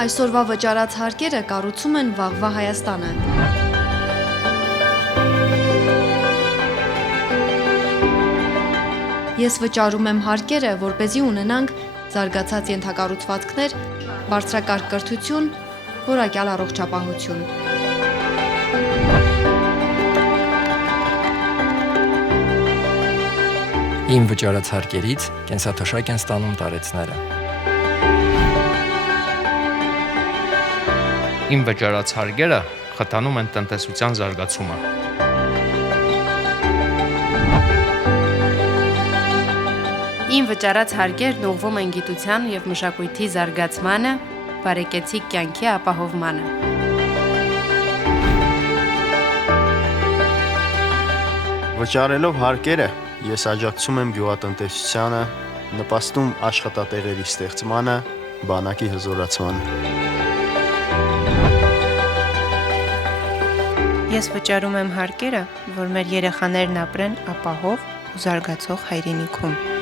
Այսօրվա վճարած հարկերը կառուցում են վաղվա Հայաստանը։ Ես վճարում եմ հարկերը, որպեսզի ունենանք զարգացած ենթակառուցվածքներ, բարձրակարգ կրթություն, որակյալ առողջապահություն։ Իմ վճարած հարկերից կենսաթոշակ են ստանում տարեցները։ Իմ վճարած հարկերը խթանում են տնտեսության զարգացումը։ Իմ վճարած հարկերն ուղղվում են գիտության և մշակույթի զարգացմանը, բարեկեցիկ կյանքի ապահովմանը։ Վճարելով հարկերը ես աջակցում եմ գյուղատնտեսությանը, նպաստում աշխատատեղերի ստեղծմանը, բանակի հզորացմանը։ Ես վճարում եմ հարկերը, որ մեր երեխաներն ապրեն ապահով ու զարգացող հայրենիքում։